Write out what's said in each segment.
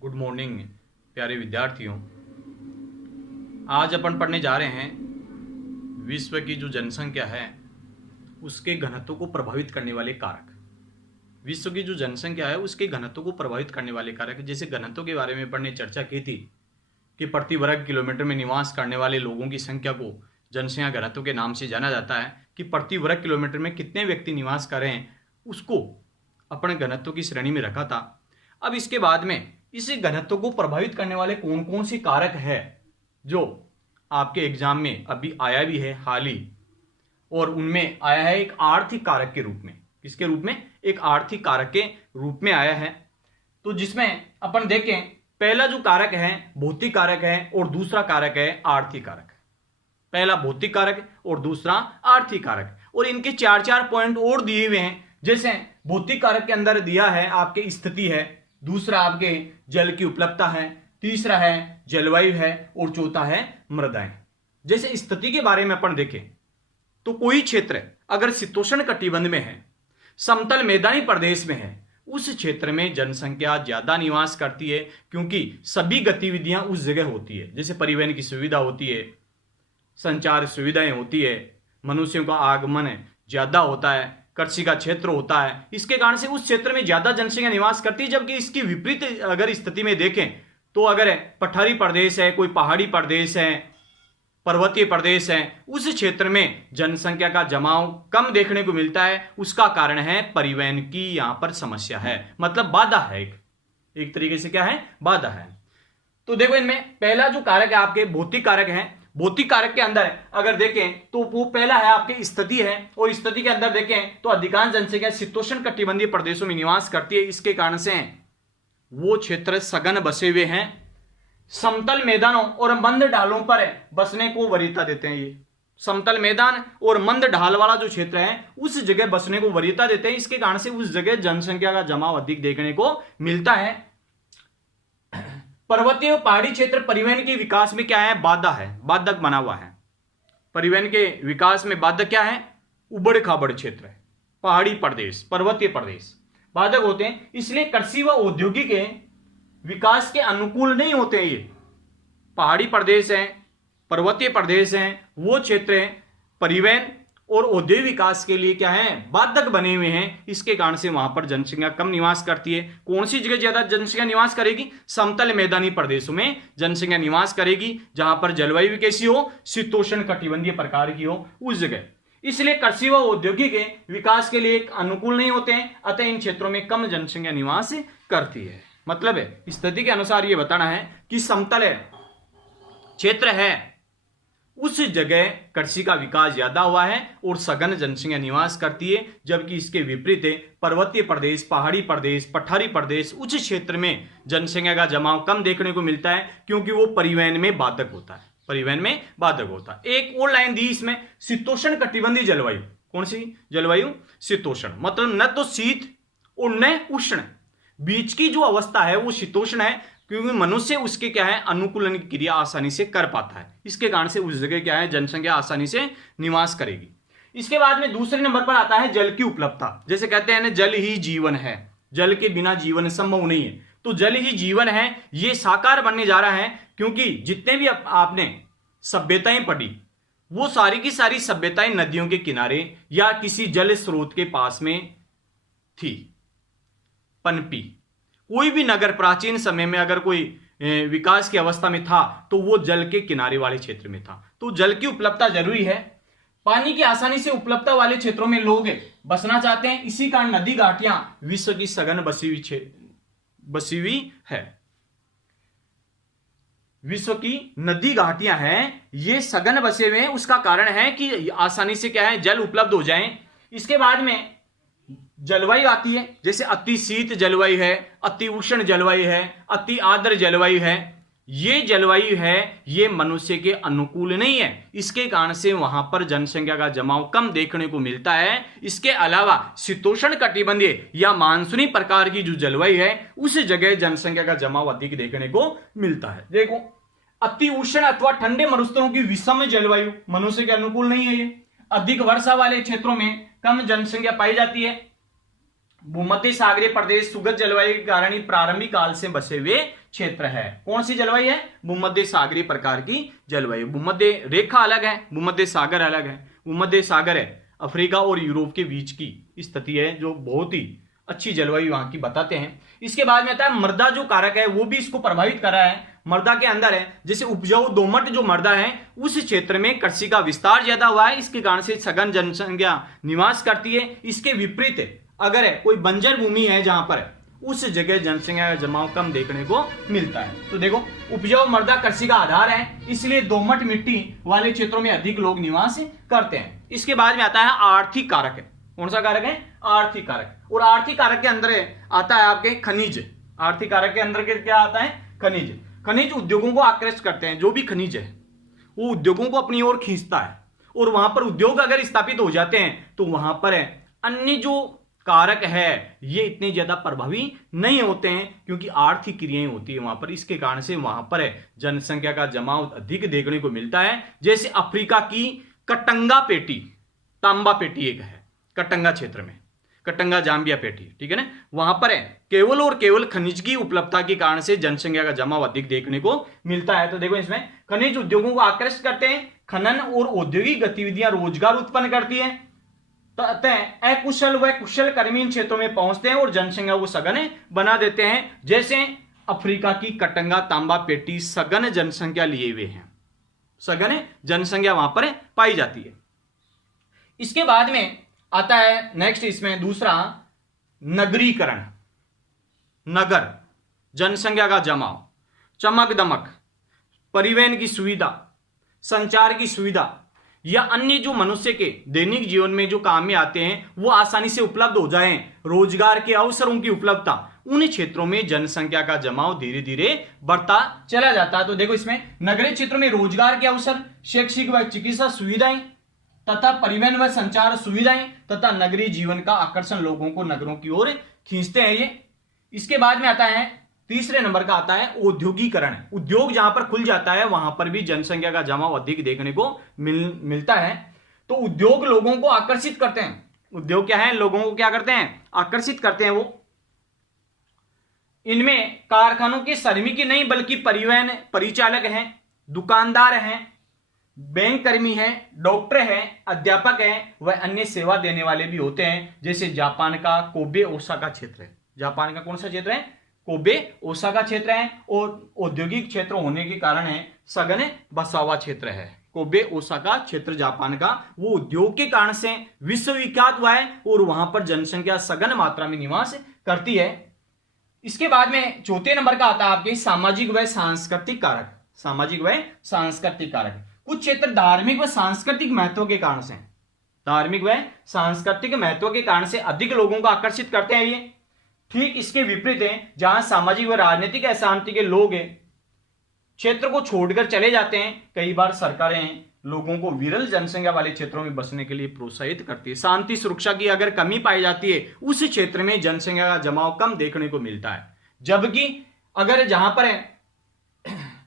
Good morning प्यारे विद्यार्थियों। आज अपन पढ़ने जा रहे हैं विश्व की जो जनसंख्या है उसके घनत्व को प्रभावित करने वाले कारक। विश्व की जो जनसंख्या है उसके घनत्व को प्रभावित करने वाले कारक। जैसे घनत्व के बारे में अपन ने चर्चा की थी कि प्रति वर्ग किलोमीटर में निवास करने वाले लोगों की संख्या को जनसंख्या घनत्व के नाम से जाना जाता है कि प्रति वर्ग किलोमीटर में कितने व्यक्ति निवास कर रहे हैं उसको अपने घनत्व की श्रेणी में रखा था। अब इसके बाद में इस घनत्व को प्रभावित करने वाले कौन कौन से कारक है जो आपके एग्जाम में अभी आया भी है हाल ही, और उनमें आया है एक आर्थिक कारक के रूप में। किसके रूप में? एक आर्थिक कारक के रूप में आया है। तो जिसमें अपन देखें पहला जो कारक है भौतिक कारक है और दूसरा कारक है आर्थिक कारक। पहला भौतिक कारक और दूसरा आर्थिक कारक, और इनके चार चार पॉइंट और दिए हुए हैं। जैसे भौतिक कारक के अंदर दिया है आपके स्थिति है, दूसरा आपके जल की उपलब्धता है, तीसरा है जलवायु है और चौथा है मृदाएं। जैसे स्थिति के बारे में अपन देखें तो कोई क्षेत्र अगर शीतोष्ण कटिबंध में है, समतल मैदानी प्रदेश में है, उस क्षेत्र में जनसंख्या ज्यादा निवास करती है क्योंकि सभी गतिविधियां उस जगह होती है। जैसे परिवहन की सुविधा होती है, संचार सुविधाएं होती है, मनुष्यों का आगमन ज्यादा होता है, कृषि का क्षेत्र होता है। इसके कारण से उस क्षेत्र में ज्यादा जनसंख्या निवास करती है। जबकि इसकी विपरीत अगर स्थिति में देखें तो अगर पठारी प्रदेश है, कोई पहाड़ी प्रदेश है, पर्वतीय प्रदेश है, उस क्षेत्र में जनसंख्या का जमाव कम देखने को मिलता है। उसका कारण है परिवहन की यहां पर समस्या है, मतलब बाधा है। एक तरीके से क्या है? बाधा है। तो देखो इनमें पहला जो कारक है आपके भौतिक कारक है। भौतिक कारक के अंदर अगर देखें तो वो पहला है आपकी स्थिति है, और स्थिति के अंदर देखें तो अधिकांश जनसंख्या शीतोष्ण कटिबंधीय प्रदेशों में निवास करती है। इसके कारण से वो क्षेत्र सघन बसे हुए हैं, समतल मैदानों और मंद ढालों पर बसने को वरीयता देते हैं। ये समतल मैदान और मंद ढाल वाला जो क्षेत्र है उस जगह बसने को वरीयता देते हैं। इसके कारण से उस जगह जनसंख्या का जमाव अधिक देखने को मिलता है। पर्वतीय पहाड़ी क्षेत्र परिवहन के विकास में क्या है? बाधा है, बाधक बना हुआ है। परिवहन के विकास में बाधक क्या है? उबड़ खाबड़ क्षेत्र है, पहाड़ी प्रदेश, पर्वतीय प्रदेश बाधक होते हैं। इसलिए कृषि व औद्योगिक विकास के अनुकूल नहीं होते हैं। ये पहाड़ी प्रदेश है, पर्वतीय प्रदेश है, वो क्षेत्र परिवहन और औद्योगिक विकास के लिए क्या है? बाधक बने हुए हैं। इसके कारण से वहां पर जनसंख्या कम निवास करती है। कौन सी जगह ज्यादा जनसंख्या निवास करेगी? समतल मैदानी प्रदेशों में जनसंख्या निवास करेगी, जहां पर जलवायु कैसी हो? शीतोष्ण कटिबंधीय प्रकार की हो, उस जगह। इसलिए कृषि व औद्योगिक विकास के लिए अनुकूल नहीं होते हैं, अतः इन क्षेत्रों में कम जनसंख्या निवास करती है। मतलब है स्थिति के अनुसार यह बताना है कि समतल क्षेत्र है उस जगह कृषि का विकास ज्यादा हुआ है और सघन जनसंख्या निवास करती है। जबकि इसके विपरीत है पर्वतीय प्रदेश, पहाड़ी प्रदेश, पठारी प्रदेश, उच्च क्षेत्र में जनसंख्या का जमाव कम देखने को मिलता है क्योंकि वो परिवहन में बाधक होता है। परिवहन में बाधक होता है। एक और लाइन दी इसमें, शीतोष्ण कटिबंधीय जलवायु। कौन सी जलवायु? शीतोष्ण, मतलब न तो शीत और न उष्ण, बीच की जो अवस्था है वो शीतोष्ण है क्योंकि मनुष्य उसके क्या है? अनुकूलन की क्रिया आसानी से कर पाता है। इसके कारण से उस जगह क्या है? जनसंख्या आसानी से निवास करेगी। इसके बाद में दूसरे नंबर पर आता है जल की उपलब्धता। जैसे कहते हैं ना, जल ही जीवन है, जल के बिना जीवन संभव नहीं है। तो जल ही जीवन है ये साकार बनने जा रहा है क्योंकि जितने भी आपने सभ्यताएं पढ़ी वो सारी की सारी सभ्यताएं नदियों के किनारे या किसी जल स्रोत के पास में थी, पनपी। कोई भी नगर प्राचीन समय में अगर कोई विकास की अवस्था में था तो वो जल के किनारे वाले क्षेत्र में था। तो जल की उपलब्धता जरूरी है। पानी की आसानी से उपलब्धता वाले क्षेत्रों में लोग बसना चाहते हैं। इसी कारण नदी घाटियां विश्व की सघन बसी हुई है। विश्व की नदी घाटियां हैं ये सघन बसे हुए हैं। उसका कारण है कि आसानी से क्या है? जल उपलब्ध हो जाए। इसके बाद में जलवायु आती है। जैसे अति शीत जलवायु है, अति उष्ण जलवायु है, अति आर्द्र जलवायु है। ये जलवायु है ये मनुष्य के अनुकूल नहीं है। इसके कारण से वहां पर जनसंख्या का जमाव कम देखने को मिलता है। इसके अलावा शीतोष्ण कटिबंधीय या मानसूनी प्रकार की जो जलवायु है उस जगह जनसंख्या का जमाव अधिक देखने को मिलता है। देखो, अति उष्ण अथवा ठंडे मरुस्थलों की विषम जलवायु मनुष्य के अनुकूल नहीं है। ये अधिक वर्षा वाले क्षेत्रों में कम जनसंख्या पाई जाती है। भूमध्य सागरीय प्रदेश सुगत जलवायु के कारण ही प्रारंभिक काल से बसे हुए क्षेत्र है। कौन सी जलवायु है? भूमध्य सागरीय प्रकार की जलवायु। भूमध्य रेखा अलग है, भूमध्य सागर अलग है। भूमध्य सागर है अफ्रीका और यूरोप के बीच की स्थिति है, जो बहुत ही अच्छी जलवायु वहां की बताते हैं। इसके बाद में आता है मृदा जो कारक है, वो भी इसको प्रभावित कर रहा है। मृदा के अंदर है जैसे उपजाऊ दोमट जो मृदा है, उस क्षेत्र में कृषि का विस्तार ज्यादा हुआ है, इसके कारण से सघन जनसंख्या निवास करती है। इसके विपरीत अगर है कोई बंजर भूमि है जहां पर उस जगह जनसंख्या का जमाव कम देखने को मिलता है। तो देखो, उपजाऊ मृदा कृषि का आधार है, इसलिए दोमट मिट्टी वाले क्षेत्रों में अधिक लोग निवास करते हैं। इसके बाद में आता है आर्थिक कारक है। कौन सा कारक है? आर्थिक कारक। और आर्थिक कारक के अंदर आता है आपके खनिज। आर्थिक कारक के अंदर क्या आता है? खनिज। खनिज उद्योगों को आकर्षित करते हैं। जो भी खनिज है वो उद्योगों को अपनी ओर खींचता है, और वहां पर उद्योग अगर स्थापित हो जाते हैं तो वहां पर अन्य जो कारक है ये इतने ज्यादा प्रभावी नहीं होते हैं, क्योंकि आर्थिक क्रियाएं होती है वहां पर। इसके कारण से वहां पर जनसंख्या का जमाव अधिक देखने को मिलता है। जैसे अफ्रीका की कटंगा पेटी, तांबा पेटी एक है कटंगा क्षेत्र में, कटंगा जाम्बिया पेटी, ठीक है ना, वहां पर केवल और केवल खनिज की उपलब्धता के कारण से जनसंख्या का जमाव अधिक देखने को मिलता है। तो देखो, इसमें खनिज उद्योगों को आकर्षित करते हैं, खनन और औद्योगिक गतिविधियां रोजगार उत्पन्न करती है, अकुशल व कुशल कर्मी इन क्षेत्रों में पहुंचते हैं और जनसंख्या को सघन बना देते हैं। जैसे अफ्रीका की कटंगा तांबा पेटी सघन जनसंख्या लिए हुए हैं, सघन जनसंख्या वहां पर पाई जाती है। इसके बाद में आता है नेक्स्ट, इसमें दूसरा नगरीकरण। नगर, जनसंख्या का जमाव, चमक दमक, परिवहन की सुविधा, संचार की सुविधा या अन्य जो मनुष्य के दैनिक जीवन में जो काम में आते हैं वो आसानी से उपलब्ध हो जाएं, रोजगार के अवसरों की उपलब्धता, उन क्षेत्रों में जनसंख्या का जमाव धीरे धीरे बढ़ता चला जाता है। तो देखो, इसमें नगरीय क्षेत्रों में रोजगार के अवसर, शैक्षिक व चिकित्सा सुविधाएं तथा परिवहन व संचार सुविधाएं तथा नगरीय जीवन का आकर्षण लोगों को नगरों की ओर खींचते हैं ये। इसके बाद में आता है तीसरे नंबर का आता है औद्योगिकरण। उद्योग जहां पर खुल जाता है वहां पर भी जनसंख्या का जमाव अधिक देखने को मिलता है। तो उद्योग लोगों को आकर्षित करते हैं। उद्योग क्या है? लोगों को क्या करते हैं? आकर्षित करते हैं। वो इनमें कारखानों के श्रमिक ही नहीं बल्कि परिवहन परिचालक हैं, दुकानदार हैं, बैंक कर्मी हैं, डॉक्टर हैं, अध्यापक हैं व अन्य सेवा देने वाले भी होते हैं। जैसे जापान का कोबे ओसाका क्षेत्र है। जापान का कौन सा क्षेत्र है? कोबे ओसाका क्षेत्र है, और औद्योगिक क्षेत्र होने के कारण है सघन बसावा क्षेत्र है। कोबे ओसाका क्षेत्र जापान का, वो उद्योग के कारण से विश्वविख्यात हुआ है और वहां पर जनसंख्या सघन मात्रा में निवास करती है। इसके बाद में चौथे नंबर का आता है आपके सामाजिक व सांस्कृतिक कारक। सामाजिक व सांस्कृतिक कारक, कुछ क्षेत्र धार्मिक व सांस्कृतिक महत्व के कारण से, धार्मिक व सांस्कृतिक महत्व के कारण से अधिक लोगों को आकर्षित करते हैं ये। ठीक इसके विपरीत है, जहां सामाजिक व राजनीतिक अशांति के लोग क्षेत्र को छोड़कर चले जाते हैं। कई बार सरकारें लोगों को विरल जनसंख्या वाले क्षेत्रों में बसने के लिए प्रोत्साहित करती है। शांति सुरक्षा की अगर कमी पाई जाती है उस क्षेत्र में जनसंख्या का जमाव कम देखने को मिलता है। जबकि अगर जहां पर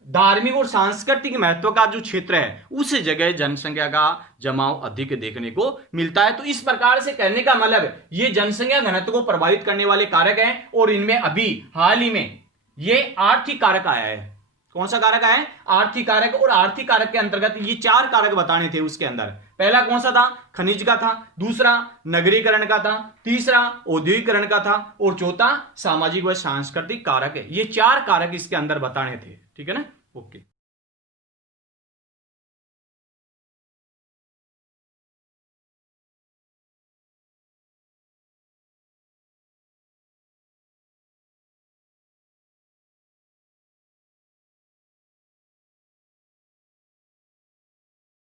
धार्मिक और सांस्कृतिक महत्व का जो क्षेत्र है उस जगह जनसंख्या का जमाव अधिक देखने को मिलता है। तो इस प्रकार से कहने का मतलब ये जनसंख्या घनत्व को प्रभावित करने वाले कारक हैं, और इनमें अभी हाल ही में ये आर्थिक कारक आया है। कौन सा कारक आया है? आर्थिक कारक। और आर्थिक कारक के अंतर्गत ये 4 कारक बताने थे उसके अंदर। पहला कौन सा था? खनिज का था, दूसरा नगरीकरण का था, तीसरा औद्योगिकरण का था, और चौथा सामाजिक व सांस्कृतिक कारक है। ये 4 कारक इसके अंदर बताने थे, ठीक है ना? ओके।